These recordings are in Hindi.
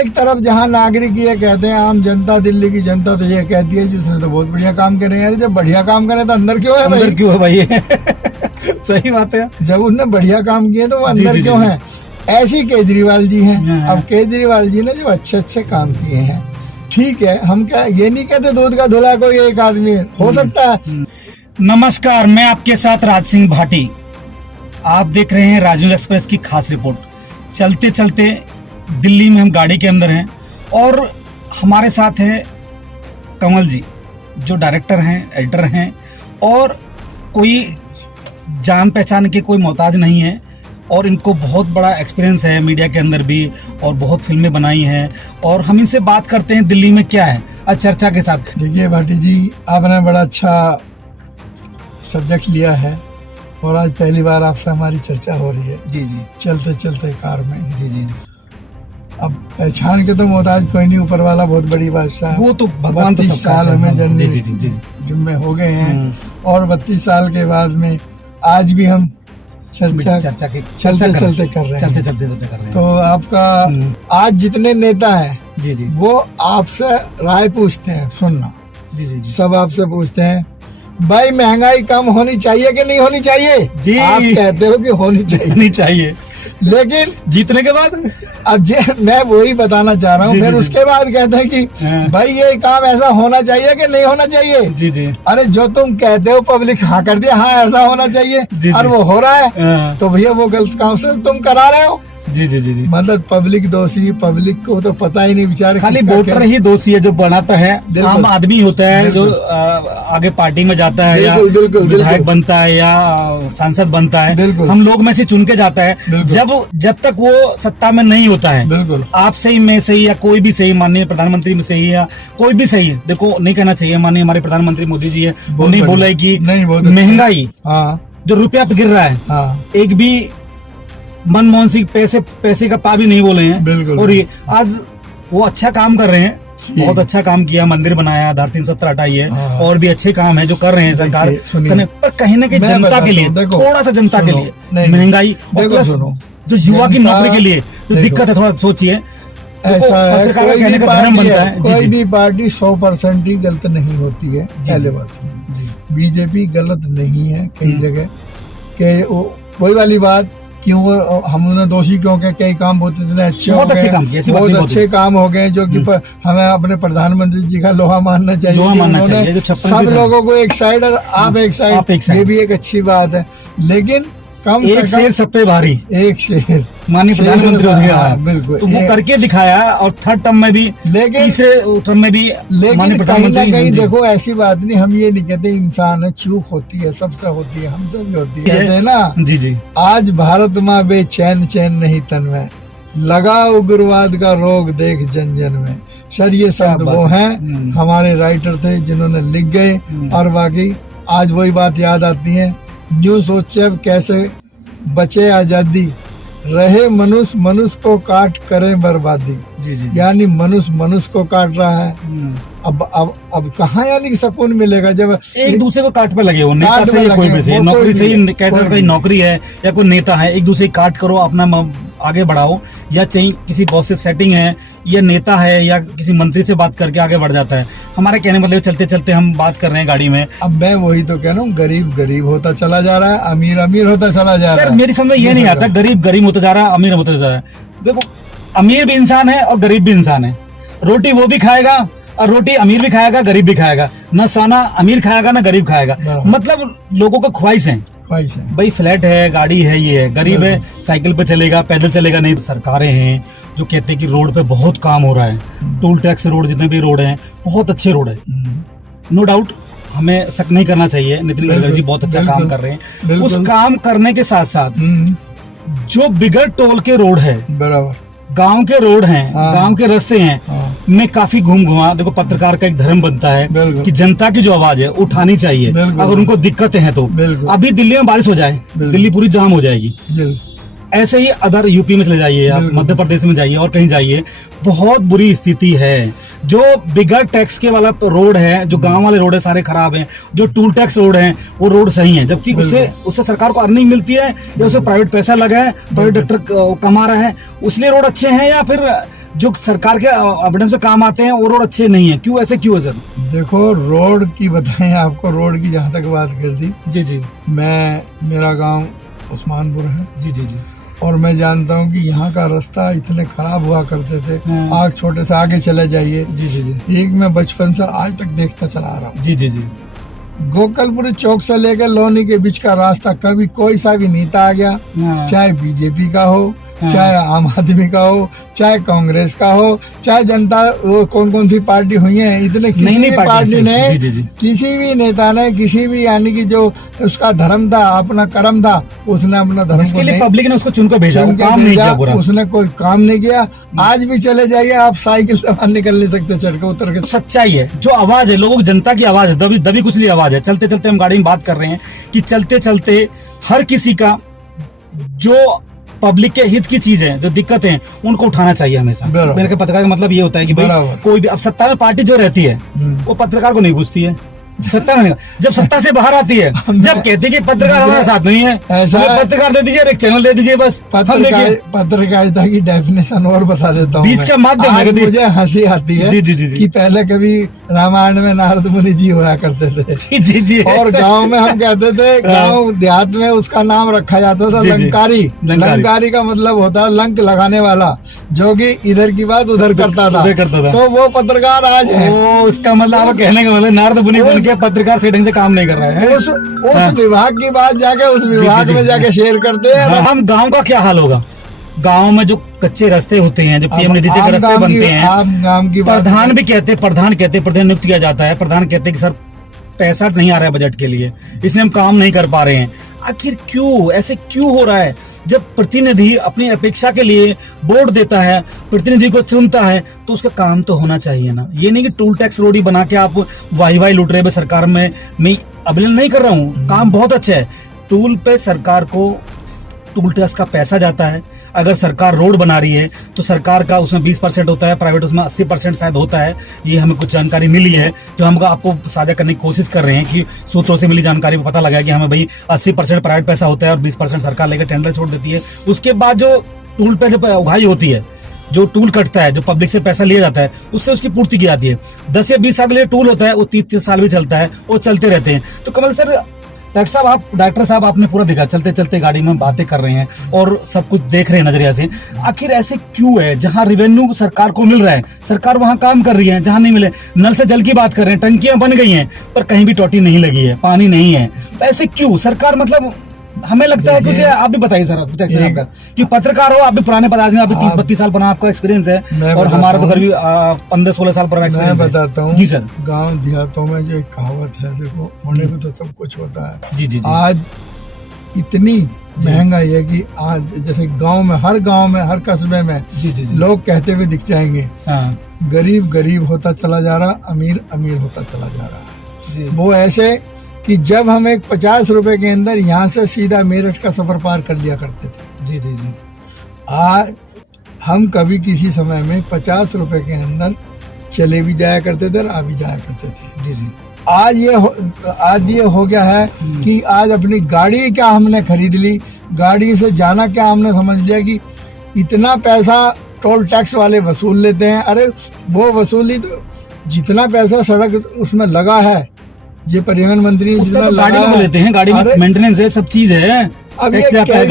एक तरफ जहाँ नागरिक ये कहते हैं, आम जनता, दिल्ली की जनता तो ये कहती है जिसने तो बहुत बढ़िया काम करे हैं। जब बढ़िया काम करे तो अंदर क्यों है भाई? अंदर क्यों है भाई? सही बात है। जब उसने बढ़िया काम किए तो वो जी, अंदर जी, क्यों जी। है? ऐसी केजरीवाल जी हैं। हाँ। अब केजरीवाल जी ने जो अच्छे अच्छे काम किए हैं, ठीक है, हम क्या ये नहीं कहते दूध का धुला कोई एक आदमी है, हो सकता है। नमस्कार, मैं आपके साथ राज सिंह भाटी। आप देख रहे हैं राजनीति एक्सप्रेस की खास रिपोर्ट। चलते चलते दिल्ली में हम गाड़ी के अंदर हैं और हमारे साथ है कमल जी, जो डायरेक्टर हैं, एडिटर हैं और कोई जान पहचान के कोई मोहताज नहीं है और इनको बहुत बड़ा एक्सपीरियंस है मीडिया के अंदर भी और बहुत फिल्में बनाई हैं। और हम इनसे बात करते हैं दिल्ली में क्या है आज चर्चा के साथ। देखिए भाटी जी, आपने बड़ा अच्छा सब्जेक्ट लिया है और आज पहली बार आपसे हमारी चर्चा हो रही है जी जी चलते चलते कार में। जी जी। अब पहचान के तो मोहताज कोई नहीं, ऊपर वाला बहुत बड़ी बादशाह है। वो तो भगवान तो 32 सबका साल है। हमें जी जन्म जी जी जी। जुम्मे हो गए हैं और 32 साल के बाद में आज भी हम चर्चा चर्चा के चलते चलते कर रहे हैं। चलते चलते चर्चा कर रहे हैं। तो आपका आज जितने नेता हैं जी जी वो आपसे राय पूछते हैं, सुनना, जी जी जी। सब आपसे पूछते हैं भाई महंगाई कम होनी चाहिए कि नहीं होनी चाहिए? जी। आप कहते हो कि होनी चाहिए, नहीं चाहिए, लेकिन जीतने के बाद अब मैं वही बताना चाह रहा हूँ। जी, फिर जी, जी। उसके बाद कहते हैं कि हाँ। भाई ये काम ऐसा होना चाहिए कि नहीं होना चाहिए? जी जी अरे जो तुम कहते हो पब्लिक हाँ कर दिया, हाँ ऐसा होना चाहिए, जी, और जी। वो हो रहा है, हाँ। तो भैया वो गलत काम से तुम करा रहे हो। जी जी जी जी। मतलब पब्लिक दोषी, पब्लिक को तो पता ही नहीं बेचारे, खाली किसका वोटर क्या- ही दोषी है जो बनाता है। बिल्कुल। आम आदमी होता है जो बिल्कुल। आगे पार्टी में जाता है या बिल्कुल, बिल्कुल, विधायक बिल्कुल। बनता है या सांसद बनता है। बिल्कुल। हम लोग में से चुन के जाता है। बिल्कुल। जब तक वो सत्ता में नहीं होता है, बिल्कुल आप सही, मैं सही या कोई भी सही, माननीय प्रधानमंत्री में सही या कोई भी सही है, देखो नहीं कहना चाहिए, माननीय हमारे प्रधानमंत्री मोदी जी है, बहुत उन्हें बढ़िया। बोला है कि नहीं, बहुत अच्छा। महंगाई हाँ जो रुपया पे गिर रहा है, हाँ एक भी मनमोहन सिंह पैसे का पा भी नहीं बोले हैं। बिल्कुल। और ये आज वो अच्छा काम कर रहे हैं, बहुत अच्छा काम किया, मंदिर बनाया, आधार 370 हटाई है, हाँ। और भी अच्छे काम है जो कर रहे हैं सरकार। देखिए, सुनिए। पर कहीं ना कहीं मैं जनता बताता के लिए, हूँ, देखो, थोड़ा सा जनता के सुनो, लिए नहीं, महंगाई और देखो, प्लस सुनो, जो युवा की जनता- नौकरी के लिए जो देखो, दिक्कत है, थोड़ा सोचिए। ऐसा है, पत्रकार का कोई कहने भी का धर्म पार्टी बनता है, है। कोई जी, भी पार्टी 100% ही गलत नहीं होती है। पहले बात सुनो, जी बीजेपी गलत नहीं है कई जगह के, वही वाली बात क्यों हमने दोषी क्यों के कई काम बहुत इतने अच्छे बहुत हो अच्छे गए, काम किए, ऐसी बात बहुत नहीं, अच्छे काम हो गए जो कि हमें अपने प्रधानमंत्री जी का लोहा मानना चाहिए। लोहा कि मानना उन्होंने चाहिए, जो 56 सब भी लोगों को एक साइड और आप एक आप एक साइड, side। ये भी एक अच्छी बात है, लेकिन कम एक से शेर सब पे भारी, कम एक शेर माननीय शेर प्रधानमंत्री हो गया। हाँ, बिल्कुल। तो वो एक- करके दिखाया और थर्ड टर्म में भी, लेकिन तीसरे टर्म में भी लेकिन माननीय कहीं ना प्रधानमंत्री कहीं जी। देखो ऐसी बात नहीं, हम ये नहीं कहते इंसान है, चूक होती है, सबसे होती है, हमसे भी होती है, ये- कहते हैं ना, जी जी आज भारत माँ बेचैन चैन नहीं तन में, लगा उग्रवाद का रोग देख जन जन में। सर ये शब्द बात वो है। हैं, हमारे राइटर थे जिन्होंने लिख गए, और बाकी आज वही बात याद आती है, न्यू सोचे अब कैसे बचे आजादी, रहे मनुष्य मनुष्य को काट करें बर्बादी। जी जी। यानी मनुष्य मनुष्य को काट रहा है। अब कहाँ यानी सुकून मिलेगा जब एक दूसरे को काट पे लगे हो, नेता काट से पे या कोई लगे, भी से, वो नौकरी कोई से भी ही है, कहते कोई हैं, कोई भी। नौकरी है या कोई नेता है, एक दूसरे की काट करो, अपना आगे बढ़ाओ, या चाहे किसी बॉस से सेटिंग है या नेता है या किसी मंत्री से बात करके आगे बढ़ जाता है। हमारे कहने मतलब चलते चलते हम बात कर रहे हैं गाड़ी में। अब मैं वही तो कह रहा हूँ, गरीब गरीब होता चला जा रहा है, अमीर अमीर होता चला जा रहा सर है। मेरी समझ में ये नहीं आता, गरीब गरीब होता जा रहा है, अमीर होता जा रहा है। देखो, अमीर भी इंसान है और गरीब भी इंसान है। रोटी वो भी खाएगा और रोटी अमीर भी खाएगा, गरीब भी खाएगा, न साना अमीर खाएगा ना गरीब खाएगा। मतलब लोगों का ख्वाहिश है, ख्वाहिश है। भाई फ्लैट है, गाड़ी है, ये है, गरीब है साइकिल पे चलेगा, पैदल चलेगा नहीं। सरकारें हैं जो कहते हैं कि रोड पे बहुत काम हो रहा है, टोल टैक्स रोड, जितने भी रोड हैं बहुत अच्छे रोड है, नो डाउट, हमें शक नहीं करना चाहिए। नितिन गडकरी जी बहुत अच्छा काम कर रहे हैं। उस काम करने के साथ साथ जो बिगर टोल के रोड है, बराबर, गांव के रोड हैं, हाँ। गांव के रास्ते हैं, हाँ। मैं काफी घुमा। देखो, पत्रकार का एक धर्म बनता है बिल्कुल। कि जनता की जो आवाज है उठानी चाहिए, बिल्कुल। अगर उनको दिक्कतें हैं तो। बिल्कुल। अभी दिल्ली में बारिश हो जाए, बिल्कुल। दिल्ली पूरी जाम हो जाएगी। बिल्कुल। ऐसे ही अदर यूपी में चले जाइए, आप बिल्कुल। मध्य प्रदेश में जाइए और कहीं जाइए, बहुत बुरी स्थिति है। जो बिगर टैक्स के वाला रोड है, जो गांव वाले रोड है, सारे खराब हैं। जो टूल टैक्स रोड है वो रोड सही है, जबकि उससे सरकार को अर्निंग मिलती है या उसे प्राइवेट पैसा लगा है, प्राइवेट डॉक्टर कमा रहा है, इसलिए रोड अच्छे हैं, या फिर जो सरकार के अपडेम से काम आते हैं वो रोड अच्छे नहीं है, क्यों ऐसे क्यों है सर? देखो रोड की बताएं आपको, रोड की जहाँ तक बात कर दी, जी जी मेरा गांव उस्मानपुर है जी जी जी। और मैं जानता हूँ कि यहाँ का रास्ता इतने खराब हुआ करते थे, हाँ। आग छोटे से आगे चले जाइए। जी जी जी एक मैं बचपन से आज तक देखता चला आ रहा हूँ, जी जी जी। गोकलपुर चौक से लेकर लोनी के बीच का रास्ता कभी कोई सा भी नेता आ गया, हाँ। चाहे बीजेपी का हो, हाँ। चाहे आम आदमी का हो, चाहे कांग्रेस का हो, चाहे जनता, वो कौन सी पार्टी हुई है, इतने किसी भी पार्टी ने, जी जी जी। किसी भी नेता ने, किसी भी यानी कि जो उसका धर्म था, अपना कर्म था, उसने अपना धर्म जिसके को लिए नहीं पब्लिक ने उसको चुनकर भेजा, वो काम नहीं किया पूरा। उसने कोई काम नहीं किया। आज भी चले जाइए आप, साइकिल से बाहर निकल नहीं सकते चढ़ के उतर के। तो सच्चाई है, जो आवाज है लोगों की, जनता की आवाज है, दबी दबी कुचली आवाज है। चलते चलते हम गाड़ी में बात कर रहे हैं कि चलते चलते हर किसी का जो पब्लिक के हित की चीज है, जो दिक्कत है, उनको उठाना चाहिए हमेशा। मेरे के पत्रकार का मतलब ये होता है कि भाई कोई भी, अब सत्ता में पार्टी जो रहती है वो पत्रकार को नहीं पूछती है, सत्ता में जब सत्ता से बाहर आती है, जब कहती है कि पत्रकार हमारे साथ नहीं है, ऐसा पत्रकार दे दीजिए, एक चैनल दे दीजिए बस। पत्रकारिता की डेफिनेशन और बता देता हूँ, बीच का माध्यम है। मुझे हंसी आती है जी जी जी कि पहले कभी रामायण में नारद मुनि जी हुआ करते थे, जी जी जी, और गांव में हम कहते थे, गांव देहात में उसका नाम रखा जाता था लंकारी। लंकारी का मतलब होता है लंक लगाने वाला, जो कि इधर की बात उधर करता था। तो वो पत्रकार आज है। उसका मतलब कहने का मतलब नारद मुनि बन के पत्रकार सेटिंग से काम नहीं कर रहे हैं। उस विभाग की बात जाके उस विभाग में जाके शेयर करते हैं। हम गांव का क्या हाल होगा? गांव में जो कच्चे रास्ते होते हैं, जो पीएम निधि से रास्ते बनते हैं, प्रधान भी कहते हैं, प्रधान नियुक्त किया जाता है, प्रधान कहते हैं कि सर पैसा नहीं आ रहा है बजट के लिए, इसलिए हम काम नहीं कर पा रहे हैं। आखिर क्यों ऐसे क्यों हो रहा है? जब प्रतिनिधि अपनी अपेक्षा के लिए वोट देता है, प्रतिनिधि को चुनता है, तो उसका काम तो होना चाहिए ना। ये नहीं कि टूल टैक्स रोड ही बना के आप वाही लूट रहे हैं। सरकार में मैं अभिनंदन नहीं कर रहा हूँ, काम बहुत अच्छा है। टूल पे सरकार को टूल टैक्स का पैसा जाता है। अगर सरकार रोड बना रही है तो सरकार का उसमें 20% होता है, प्राइवेट उसमें 80% शायद होता है। ये हमें कुछ जानकारी मिली है, जो हम आपको साझा करने की कोशिश कर रहे हैं कि सूत्रों से मिली जानकारी में पता लगा है कि हमें भाई 80% प्राइवेट पैसा होता है और 20% सरकार लेकर टेंडर छोड़ देती है। उसके बाद जो टूल पे जो उगाही होती है, जो टूल कटता है, जो पब्लिक से पैसा लिया जाता है, उससे उसकी पूर्ति की जाती है। 10 या 20 साल के लिए टूल होता है, वो 30 साल भी चलता है, वो चलते रहते हैं। तो कमल सर, डॉक्टर साहब आपने पूरा देखा, चलते चलते गाड़ी में बातें कर रहे हैं और सब कुछ देख रहे हैं नजरिया से। आखिर ऐसे क्यों है? जहां रेवेन्यू सरकार को मिल रहा है, सरकार वहां काम कर रही है। जहां नहीं मिले, नल से जल की बात कर रहे हैं, टंकियां बन गई हैं, पर कहीं भी टोटी नहीं लगी है, पानी नहीं है। तो ऐसे क्यों? सरकार मतलब हमें लगता है कुछ, आप भी बताइए सर, कि पत्रकार हो, आप भी पुराने पदाधिकारी, आप भी 30-32 साल पुराना आपका एक्सपीरियंस है, और हमारा तो करीब 15-16 साल पुराना एक्सपीरियंस है। मैं बताता हूँ जी सर। गांव देहातों में जो एक कहावत है, देखो होने को तो सब कुछ होता है। जी जी जी। आज इतनी महंगाई है कि आज जैसे गांव में, हर कस्बे में जी जी जी। लोग कहते हुए दिख जाएंगे, गरीब गरीब होता चला जा रहा, अमीर अमीर होता चला जा रहा है। वो ऐसे कि जब हम एक 50 रुपए के अंदर यहाँ से सीधा मेरठ का सफर पार कर लिया करते थे। जी जी जी। आज हम कभी किसी समय में 50 रुपए के अंदर चले भी जाया करते थे और आ भी जाया करते थे। जी जी। आज ये हो गया है कि आज अपनी गाड़ी क्या हमने खरीद ली, गाड़ी से जाना क्या हमने समझ लिया कि इतना पैसा टोल टैक्स वाले वसूल लेते हैं। अरे वो वसूली तो जितना पैसा सड़क उसमें लगा है, ये परिवहन मंत्री ने जितना गाड़ी में लेते हैं, गाड़ी में मेंटेनेंस है, सब चीज है। अब ये कह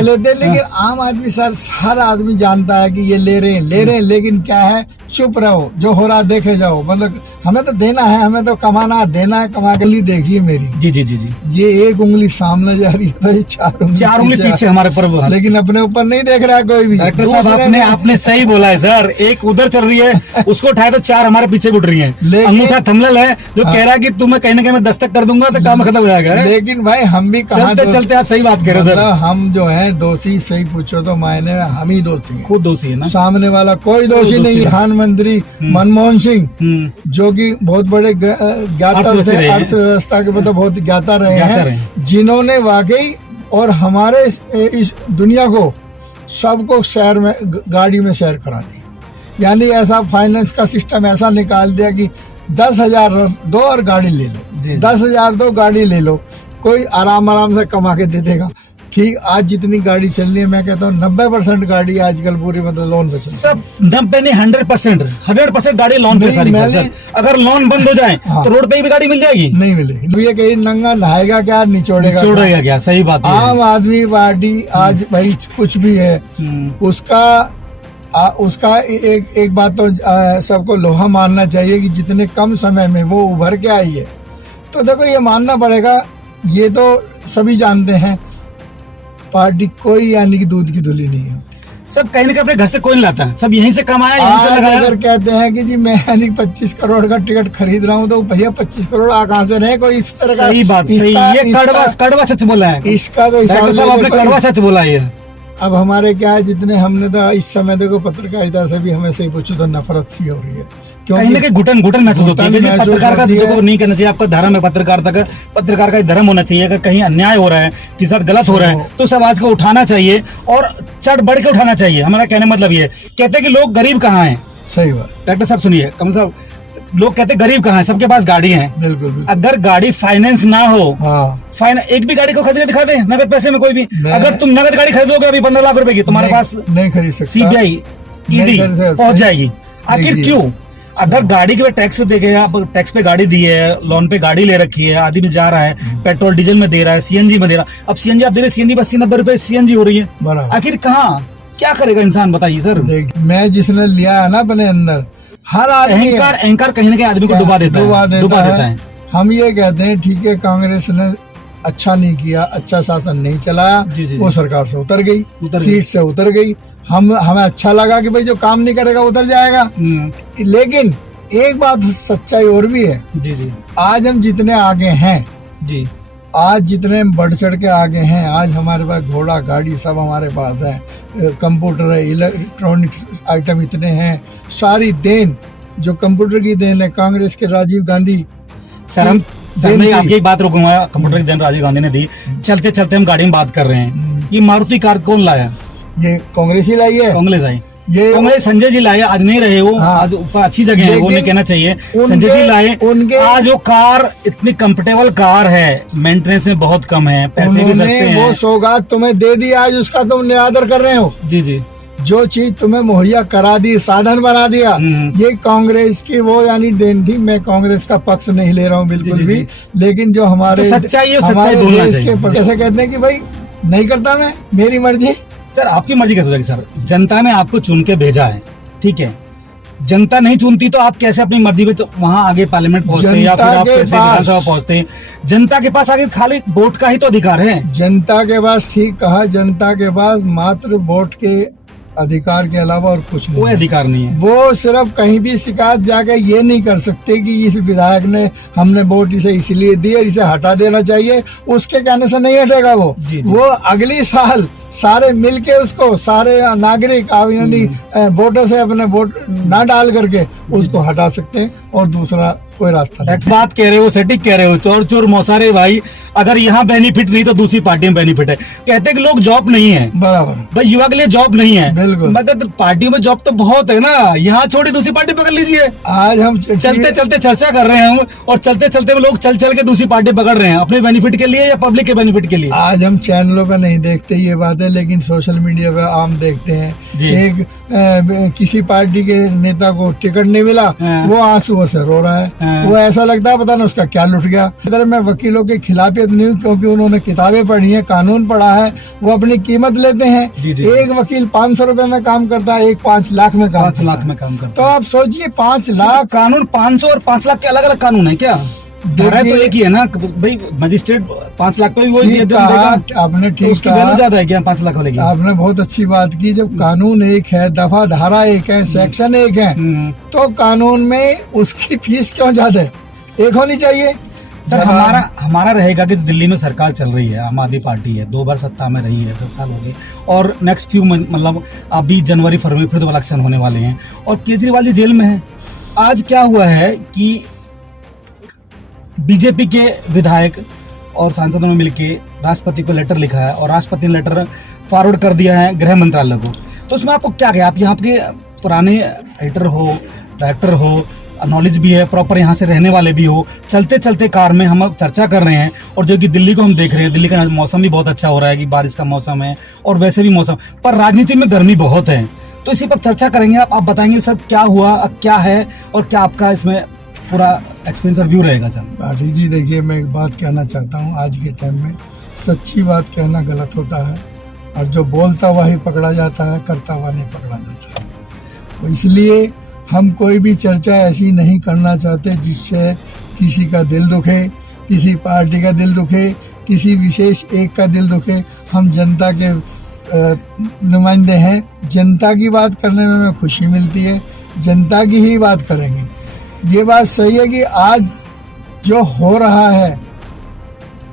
लेते हैं, लेकिन आम आदमी सर, हर आदमी जानता है कि ये ले रहे हैं, लेकिन क्या है, चुप रहो, जो हो रहा देखे जाओ। मतलब हमें तो देना है, हमें तो कमाना, देना है, कमा के लिए। देखिए मेरी, जी जी जी जी, ये एक उंगली सामने जा रही है तो ये चार उंगली पीछे हमारे पर, लेकिन अपने ऊपर नहीं देख रहा है कोई भी। डॉक्टर साहब आपने सही बोला है सर, एक उधर चल रही है, उसको उठाए तो 4 हमारे पीछे उठ रही है। अंगूठा थंबनेल है जो कह रहा है कि तुम्हें कहीं ना कहीं मैं दस्तक कर दूंगा तो काम खत्म हो जाएगा। लेकिन भाई हम भी चलते चलते, आप सही बात कह रहे हो सर, हम जो है दोषी, सही पूछो तो मायने में हम ही दोषी हैं, खुद दोषी है ना, सामने वाला कोई दोषी नहीं। प्रधानमंत्री मनमोहन सिंह जो कि बहुत बड़े ज्ञाता थे, अर्थव्यवस्था के मतलब बहुत ज्ञाता रहे हैं, जिन्होंने वाकई और हमारे इस दुनिया को सबको शहर में, गाड़ी में शेयर करा दी। यानी ऐसा फाइनेंस का सिस्टम ऐसा निकाल दिया कि 10,000 दो और गाड़ी ले लो, 10,000 दो गाड़ी ले लो, कोई आराम से कमा के दे देगा। ठीक आज जितनी गाड़ी चल रही है, मैं कहता हूँ 90% गाड़ी आजकल पूरी मतलब लोन पे चल रही है। सब 90 नहीं 100% गाड़ी लोन पे नहीं, सारी मैंने- सर। अगर लोन बंद हो जाए हाँ। तो रोड पे भी गाड़ी मिल जाएगी। नहीं मिलेगी। ये कहीं नंगा नहाएगा क्या, निचोड़ेगा क्या? छोड़ेगा क्या, सही बात है। आम आदमी पार्टी आज भाई कुछ भी है उसका एक बात तो सबको लोहा मानना चाहिए कि जितने कम समय में वो उभर के आई है, तो देखो ये मानना पड़ेगा। ये तो सभी जानते हैं, पार्टी कोई यानी कि दूध की धुली नहीं है। सब कहीं ना कहीं अपने घर से कोई नहीं लाता, सब यहीं से कमाया, यहीं से आज लगाया। अगर कहते हैं कि जी मैं यानी 25 करोड़ का टिकट खरीद रहा हूँ, तो भैया 25 करोड़ आ कहाँ से रहे? कोई इस तरह का सही बात, सही, ये कड़वा सच बोला है। इसका तो हिसाब डॉक्टर साहब आपने ले लो। कड़वा सच बोला है। अब हमारे क्या है, जितने हमने तो इस समय देखो पत्रकारिता से भी हमें से पूछो तो नफरत सी हो रही है, कहीं ना कहीं घुटन महसूस होती है कि महसूस पत्रकार का होती है। देखो नहीं करना चाहिए। आपका धर्म है पत्रकारिता का, पत्रकार का धर्म होना चाहिए। अगर कहीं अन्याय हो रहा है, किसी साथ गलत हो रहा है, तो उस आवाज को उठाना चाहिए और चढ़ बढ़ के उठाना चाहिए। हमारा कहने मतलब ये कहते हैं कि लोग गरीब कहाँ हैं। सही बात, डॉक्टर साहब सुनिए, कम साहब, लोग कहते हैं गरीब कहाँ है, सबके पास गाड़ी है। बिल्कुल बिल्कुल। अगर गाड़ी फाइनेंस ना हो, हाँ, एक भी गाड़ी को खरीद के दिखा दे नगद पैसे में कोई भी। मैं- अगर तुम नगद गाड़ी खरीदोगे अभी 15 लाख रुपए की, तुम्हारे पास नहीं खरीद सकता। सीबीआई नहीं ईडी खरीद सकता। पहुंच जाएगी। आखिर देखिए। क्यों? अगर गाड़ी के पे टैक्स देगा, आप टैक्स पे गाड़ी दी है, लोन पे गाड़ी ले रखी है, आदमी जा रहा है, पेट्रोल डीजल में दे रहा है, सीएनजी में दे रहा है। अब सीएनजी आप दे रहे, सीएनजी 80-90 रुपए सीएनजी हो रही है। बराबर। आखिर कहाँ क्या करेगा इंसान, बताइए सर। देख, मैं जिसने लिया है ना अपने अंदर, हर आदमी अहंकार कहीं ना कहीं आदमी को डुबा देता है। हम ये कहते हैं ठीक है, कांग्रेस ने अच्छा नहीं किया, अच्छा शासन नहीं चलाया, जी, जी, वो जी। सरकार से उतर गई, उतर सीट गई। से उतर गई। हमें अच्छा लगा कि भाई जो काम नहीं करेगा उतर जाएगा। लेकिन एक बात सच्चाई और भी है, जी जी आज हम जितने आगे हैं, जी, आज जितने बढ़ चढ़ के आगे हैं, आज हमारे पास घोड़ा गाड़ी सब हमारे पास है, कंप्यूटर है, इलेक्ट्रॉनिक्स आइटम इतने हैं। सारी देन जो कंप्यूटर की देन है कांग्रेस के राजीव गांधी। सर हम देन मैं थी। आपकी एक बात रोकूंगा, कंप्यूटर की देन राजीव गांधी ने दी। चलते चलते हम गाड़ी में बात कर रहे हैं, ये मारुति कार कौन लाया? ये कांग्रेस ही लाई है। कांग्रेस आई, ये कांग्रेस संजय जी लाए, आज नहीं रहे वो। हाँ। आज ऊपर अच्छी जगह है, वो नहीं कहना चाहिए। संजय जी लाए, उनके आज वो कार इतनी कंफर्टेबल कार है, मेंटेनेंस में बहुत कम है, पैसे भी उन्होंने सस्ते वो हैं। सौगात तुम्हें दे दी, आज उसका तुम निरादर कर रहे हो। जी जी, जो चीज तुम्हें मुहैया करा दी, साधन बना दिया, ये कांग्रेस की वो यानी देन थी। मैं कांग्रेस का पक्ष नहीं ले रहा हूँ बिल्कुल जी, जी, भी, जी। लेकिन जो हमारे तो सच्चाई है, हमारे सच्चाई बोलना देश चाहिए। के प्रति ऐसे कहते हैं कि भाई नहीं करता, मैं मेरी मर्जी। सर आपकी मर्जी कैसे होगी सर? जनता ने आपको चुन के भेजा है, ठीक है। जनता नहीं चुनती तो आप कैसे अपनी मर्जी पे तो वहां आगे पार्लियामेंट पहुंचते या फिर आप कैसे विधानसभा पहुंचते? जनता के पास आगे खाली वोट का ही तो अधिकार है। जनता के पास, ठीक कहा, जनता के पास मात्र वोट के अधिकार के अलावा और कुछ नहीं कोई है। अधिकार नहीं है। वो सिर्फ कहीं भी शिकायत जाके ये नहीं कर सकते कि इस विधायक ने, हमने वोट इसे इसलिए दी है, इसे हटा देना चाहिए। उसके कहने से नहीं हटेगा वो। जी, जी। वो अगली साल सारे मिलके उसको, सारे नागरिक यानी वोटर से अपने वोट ना डाल करके उसको हटा सकते हैं और दूसरा कोई रास्ता नहीं। एक बात कह रहे हो, सटीक कह रहे हो, चोर चोर मौसारे भाई। अगर यहाँ बेनिफिट नहीं तो दूसरी पार्टी में बेनिफिट है। कहते हैं कि लोग जॉब नहीं है, बराबर, भाई युवा के लिए जॉब नहीं है। बिल्कुल। मतलब पार्टियों में जॉब तो बहुत है ना, यहाँ छोड़ी दूसरी पार्टी पकड़ लीजिए। आज हम चलते चलते चर्चा कर रहे हैं हम, और चलते चलते लोग चल चल के दूसरी पार्टी पकड़ रहे हैं, अपने बेनिफिट के लिए या पब्लिक के बेनिफिट के लिए। आज हम चैनलों पे नहीं देखते ये बात है, लेकिन सोशल मीडिया पे आम देखते हैं। जी। एक किसी पार्टी के नेता को टिकट नहीं मिला, हाँ। वो आंसुओं से रो रहा है। हाँ। वो ऐसा लगता है पता नहीं उसका क्या लुट गया। इधर मैं वकीलों के खिलाफियत नहीं हूँ, क्योंकि उन्होंने किताबें पढ़ी हैं, कानून पढ़ा है, वो अपनी कीमत लेते हैं। जी, जी। एक वकील 500 रुपए में काम करता है, एक 5 लाख में काम 5 लाख करता है। में काम तो करता है। आप सोचिए 5 लाख। कानून 500 और 5 लाख के अलग अलग कानून है क्या? धारा तो एक ही है ना भाई। मजिस्ट्रेट 5 लाख पे भी वही ठीक देगा, कहा आपने, तो ठीक उसकी वैल्यू कहा ज्यादा है क्या 5 लाख वाले की? आपने, बहुत अच्छी बात की। जब कानून एक है, दफा धारा एक है, सेक्शन एक है, तो कानून में उसकी फीस क्यों ज्यादा है? एक होनी चाहिए। सर हमारा रहेगा कि दिल्ली में सरकार चल रही है, आम आदमी पार्टी है, 2 बार सत्ता में रही है, 10 साल हो गए, और नेक्स्ट फ्यू मतलब अभी जनवरी फरवरी फिर तो इलेक्शन होने वाले हैं, और केजरीवाल जी जेल में है। आज क्या हुआ है कि बीजेपी के विधायक और सांसदों ने मिलके राष्ट्रपति को लेटर लिखा है, और राष्ट्रपति ने लेटर फॉरवर्ड कर दिया है गृह मंत्रालय को। तो उसमें आपको क्या कहे? आप यहाँ के पुराने राइटर हो, डायरेक्टर हो, नॉलेज भी है, प्रॉपर यहाँ से रहने वाले भी हो, चलते चलते कार में हम अब चर्चा कर रहे हैं। और जो कि दिल्ली को हम देख रहे हैं, दिल्ली का मौसम भी बहुत अच्छा हो रहा है कि बारिश का मौसम है और वैसे भी मौसम, पर राजनीति में गर्मी बहुत है, तो इसी पर चर्चा करेंगे। आप बताएंगे सर क्या हुआ, अब क्या है और क्या आपका इसमें पूरा एक्सपीरियंस और व्यू रहेगा सर। भाटी जी देखिए, मैं एक बात कहना चाहता हूँ, आज के टाइम में सच्ची बात कहना गलत होता है, और जो बोलता हुआ ही पकड़ा जाता है, करता हुआ नहीं पकड़ा जाता है। तो इसलिए हम कोई भी चर्चा ऐसी नहीं करना चाहते जिससे किसी का दिल दुखे, किसी पार्टी का दिल दुखे, किसी विशेष एक का दिल दुखे। हम जनता के नुमाइंदे हैं, जनता की बात करने में हमें खुशी मिलती है, जनता की ही बात करेंगे। ये बात सही है कि आज जो हो रहा है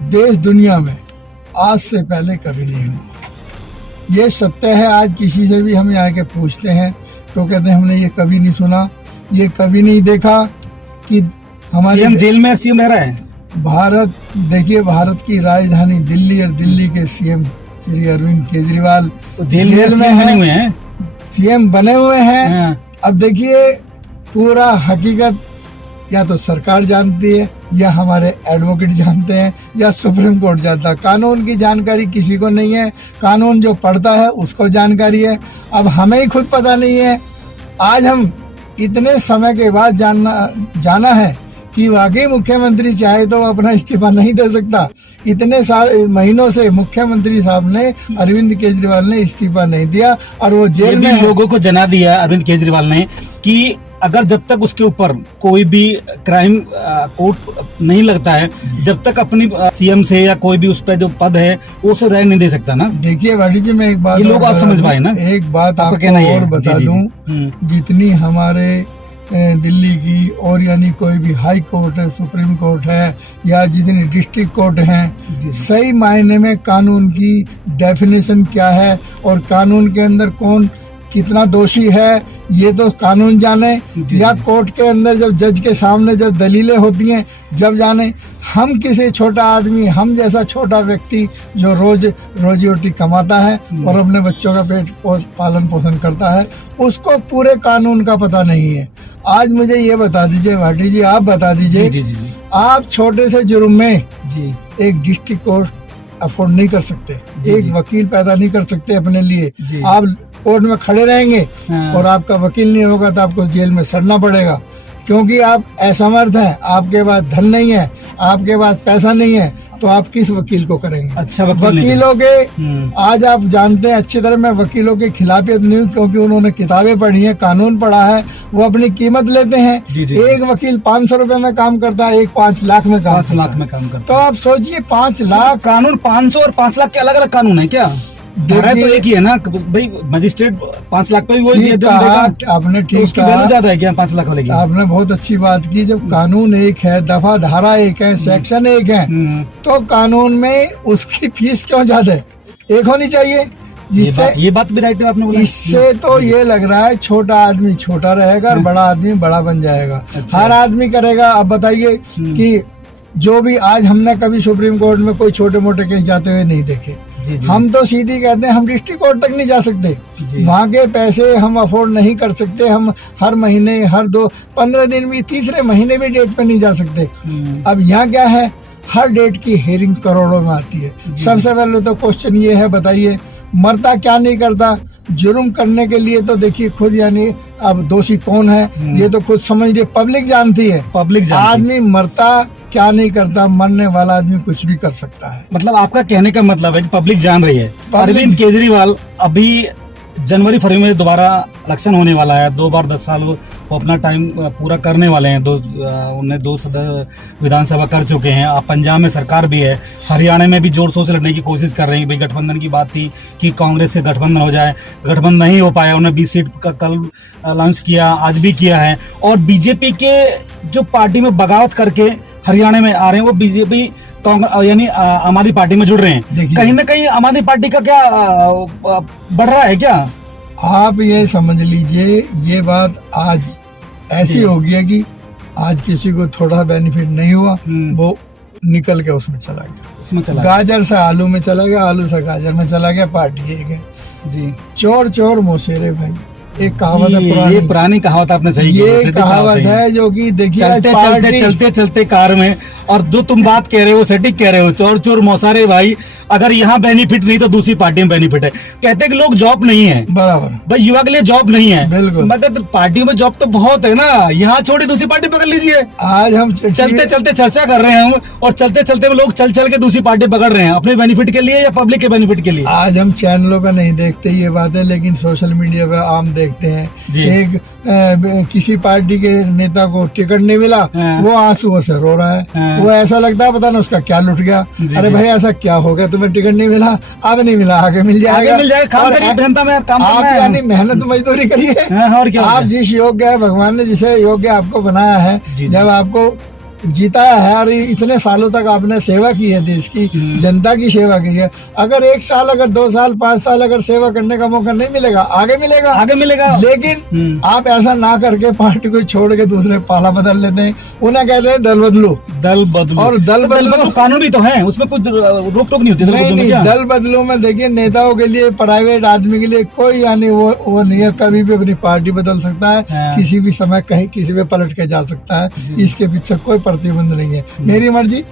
देश दुनिया में, आज से पहले कभी नहीं हुआ। ये सत्य है। आज किसी से भी हम यहाँ के पूछते हैं तो कहते हैं हमने ये कभी नहीं सुना, ये कभी नहीं देखा कि हमारे सीएम जेल में सीएम रह रहा है। भारत देखिए, भारत की राजधानी दिल्ली और दिल्ली के सीएम श्री अरविंद केजरीवाल तो जेल में बने हुए हैं, सीएम बने हुए हैं। हाँ। अब देखिए, पूरा हकीकत या तो सरकार जानती है, या हमारे एडवोकेट जानते हैं, या सुप्रीम कोर्ट जानता है। कानून की जानकारी किसी को नहीं है, कानून जो पढ़ता है उसको जानकारी है। अब हमें ही खुद पता नहीं है। आज हम इतने समय के बाद जाना है कि वाकई मुख्यमंत्री चाहे तो अपना इस्तीफा नहीं दे सकता। इतने सारे महीनों से मुख्यमंत्री साहब ने, अरविंद केजरीवाल ने इस्तीफा नहीं दिया, और वो जेल में लोगों को जना दिया अरविंद केजरीवाल ने कि अगर जब तक उसके ऊपर कोई भी क्राइम कोर्ट नहीं लगता है, जब तक अपनी सीएम से या कोई भी उस पर जो पद है वो से राय नहीं दे सकता ना। देखिए भाटी जी, मैं एक बात, ये लोग आप समझ पाए ना, एक बात आपको और बता दूं, जितनी हमारे दिल्ली की और यानी कोई भी हाई कोर्ट है, सुप्रीम कोर्ट है, या जितनी डिस्ट्रिक्ट कोर्ट हैं, सही मायने में कानून की डेफिनेशन क्या है और कानून के अंदर कौन कितना दोषी है, ये तो कानून जाने, या कोर्ट के अंदर जब जज के सामने जब दलीलें होती हैं जब जाने। हम किसी छोटा आदमी, हम जैसा छोटा व्यक्ति जो रोजी रोटी कमाता है और अपने बच्चों का पेट पालन पोषण करता है, उसको पूरे कानून का पता नहीं है। आज मुझे ये बता दीजिए भाटी जी, आप बता दीजिए, आप छोटे से जुर्म में एक डिस्ट्रिक्ट कोर्ट अफोर्ड नहीं कर सकते, एक वकील पैदा नहीं कर सकते अपने लिए। आप कोर्ट में खड़े रहेंगे और आपका वकील नहीं होगा तो आपको जेल में सड़ना पड़ेगा, क्योंकि आप असमर्थ हैं, आपके पास धन नहीं है, आपके पास पैसा नहीं है, तो आप किस वकील को करेंगे। अच्छा, वकीलों के आज आप जानते हैं अच्छी तरह, मैं वकीलों के खिलाफियत नहीं हूँ, क्योंकि उन्होंने किताबें पढ़ी है, कानून पढ़ा है, वो अपनी कीमत लेते हैं। एक वकील 500 रुपए में काम करता है, एक 5 लाख में काम करता है। तो आप सोचिए 5 लाख, कानून 500 और 5 लाख के अलग अलग कानून है क्या? धारा तो एक ही है ना भाई, मजिस्ट्रेट 5 लाख पे भी वही आपने ठीक कहा, ज्यादा है क्या 5 लाख वाले की? आपने बहुत अच्छी बात की। जब कानून एक है, दफा धारा एक है, सेक्शन एक है, तो कानून में उसकी फीस क्यों ज्यादा है? एक होनी चाहिए, जिससे ये बात भी राइट है आपने बोला। इससे तो ये लग रहा है छोटा आदमी छोटा रहेगा और बड़ा आदमी बड़ा बन जाएगा। हर आदमी करेगा। अब बताइए कि जो भी आज हमने कभी सुप्रीम कोर्ट में कोई छोटे मोटे केस जाते हुए नहीं देखे। हम तो सीधी कहते हैं हम डिस्ट्रिक्ट कोर्ट तक नहीं जा सकते, वहाँ के पैसे हम अफोर्ड नहीं कर सकते। हम हर महीने, हर 15 दिन भी, तीसरे महीने भी डेट पे नहीं जा सकते। अब यहाँ क्या है, हर डेट की हेयरिंग करोड़ों में आती है। सबसे पहले तो क्वेश्चन ये है, बताइए मरता क्या नहीं करता? जुर्म करने के लिए तो देखिए खुद, यानी अब दोषी कौन है ये तो खुद समझिए, पब्लिक जानती है। आदमी मरता क्या नहीं करता, मरने वाला आदमी कुछ भी कर सकता है। मतलब आपका कहने का मतलब है कि पब्लिक जान रही है। अरविंद केजरीवाल अभी जनवरी फरवरी में दोबारा इलेक्शन होने वाला है, 2 बार 10 साल वो अपना टाइम पूरा करने वाले हैं। उन्हें 2 विधानसभा कर चुके हैं। अब पंजाब में सरकार भी है, हरियाणा में भी जोर शोर से लड़ने की कोशिश कर रही है। भाई गठबंधन की बात थी कि कांग्रेस से गठबंधन हो जाए, गठबंधन नहीं हो पाया। उन्हें 20 सीट का कल अनाउंस किया, आज भी किया है। और बीजेपी के जो पार्टी में बगावत करके हरियाणा में आ रहे हैं, वो बीजेपी यानी आम आदमी पार्टी में जुड़ रहे हैं। कहीं ना कहीं आम आदमी पार्टी का क्या बढ़ रहा है क्या? आप ये समझ लीजिए, ये बात आज ऐसी हो गई है कि आज किसी को थोड़ा बेनिफिट नहीं हुआ, वो निकल के उसमें चला गया। गाजर से आलू में चला गया, आलू से गाजर में चला गया। पार्टी एक है जी, चोर चोर मोसेरे भाई। एक कहावत है ये पुरानी, पुरानी कहावत आपने सही की, ये सटीक कहावत है। है जो कि देखिए आज चलते चलते पार्टी चलते चलते कार में, और जो तुम बात कह रहे हो सटीक कह रहे हो, चोर चोर मौसारे भाई, अगर यहाँ बेनिफिट नहीं तो दूसरी पार्टी में बेनिफिट है। कहते हैं कि लोग जॉब नहीं है, बराबर, भाई युवा के लिए जॉब नहीं है, बिल्कुल। मगर पार्टियों में जॉब तो बहुत है ना, यहाँ छोड़ी दूसरी पार्टी पकड़ लीजिए। आज हम चलते चलते चर्चा कर रहे हैं हम, और चलते चलते में लोग चल चल के दूसरी पार्टी पकड़ रहे हैं अपने बेनिफिट के लिए या पब्लिक के बेनिफिट के लिए। आज हम चैनलों पे नहीं देखते ये बातें, लेकिन सोशल मीडिया पे आम देखते हैं। जी। एक किसी पार्टी के नेता को टिकट नहीं मिला, हाँ। वो आंसुओं से रो रहा है, हाँ। वो ऐसा लगता है पता ना उसका क्या लुट गया। जी, अरे जी। भाई ऐसा क्या हो गया, तुम्हें टिकट नहीं मिला, अब नहीं मिला आगे मिल जाएगा, आगे मिल जाएगा, काम और करिए, जनता में काम आप करना है। यानी मेहनत मजदूरी करिए। हाँ, और क्या हो आप गया? जिस योग्य है, भगवान ने जिसे योग्य आपको बनाया है, जी, जी। जब आपको जीता है और इतने सालों तक आपने सेवा की है, देश की जनता की सेवा की है, अगर 1 साल, अगर 2 साल, 5 साल अगर सेवा करने का मौका नहीं मिलेगा, आगे मिलेगा, आगे मिलेगा। लेकिन आप ऐसा ना करके पार्टी को छोड़ के दूसरे पाला बदल लेते हैं। उन्हें कहते हैं दल बदलो, दल बदलो, और दल बदलो कानून भी तो है, उसमें कुछ रोक टोक नहीं होती। दल नहीं बदलो में नहीं, क्या? दल बदलो में देखिए नेताओं के लिए, प्राइवेट आदमी के लिए कोई यानी वो नहीं है, कभी भी अपनी पार्टी बदल सकता है, हाँ। किसी भी समय कहीं किसी पे पलट के जा सकता है, इसके पीछे कोई प्रतिबंध नहीं है, मेरी मर्जी।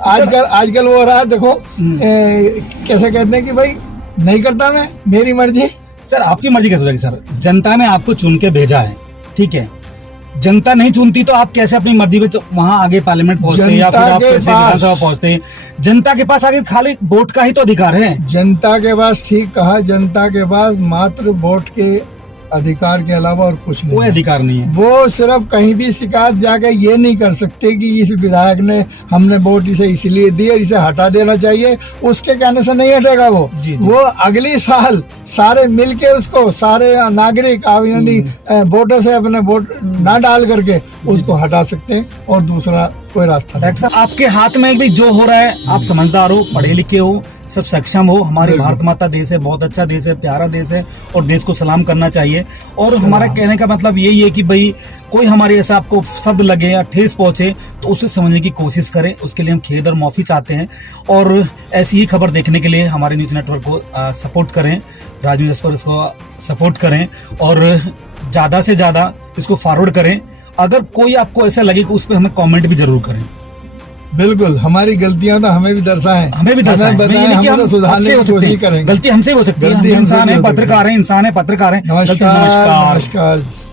आजकल वो हो रहा है देखो, कैसे कहते हैं कि भाई नहीं करता मैं, मेरी मर्जी। सर आपकी मर्जी कैसे होगी सर? जनता ने आपको चुन के भेजा है, ठीक है, जनता नहीं चुनती तो आप कैसे अपनी मर्जी पे वहां आगे पार्लियामेंट पहुंचते हैं, या फिर आप कैसे विधानसभा पहुंचते हैं? जनता के पास आगे खाली वोट का ही तो अधिकार है। जनता के पास, ठीक कहा, जनता के पास मात्र वोट के अधिकार के अलावा और कुछ नहीं कोई है। अधिकार नहीं है। वो सिर्फ कहीं भी शिकायत जाके ये नहीं कर सकते कि इस विधायक ने, हमने वोट इसे इसलिए दिए, इसे हटा देना चाहिए, उसके कहने से नहीं हटेगा वो। जी, जी। वो अगली साल सारे मिलके उसको, सारे नागरिक यानी वोटर से अपने वोट ना डाल करके उसको हटा सकते हैं, और दूसरा कोई रास्ता नहीं। डॉक्टर साहब आपके हाथ में भी जो हो रहा है, आप समझदार हो, पढ़े लिखे हो, सब सक्षम हो, हमारी बिल्कुल। भारत माता देश है, बहुत अच्छा देश है, प्यारा देश है, और देश को सलाम करना चाहिए। और हमारा कहने का मतलब यही है कि भाई कोई हमारे ऐसा आपको शब्द लगे या ठेस पहुंचे तो उसे समझने की कोशिश करें, उसके लिए हम खेद और माफी चाहते हैं। और ऐसी ही खबर देखने के लिए हमारे न्यूज नेटवर्क को सपोर्ट करें, राजू एक्सप्रेस को सपोर्ट करें, और ज्यादा से ज्यादा इसको फॉरवर्ड करें। अगर कोई आपको ऐसा लगे कि उस पर हमें कमेंट भी जरूर करें। बिल्कुल, हमारी गलतियां तो हमें भी दर्शाएं, हमें भी दर्शाएं, बताएं, नहीं, हम कि तो सुधारने अच्छे हो की सकते कोशिश हैं। करेंगे। गलती हमसे हो सकती है, गलती हम हमसे इंसान भी है, हो सकती है। पत्रकार है, इंसान है, पत्रकार है। गलती- नमस्कार नमस्कार। नमस्कार।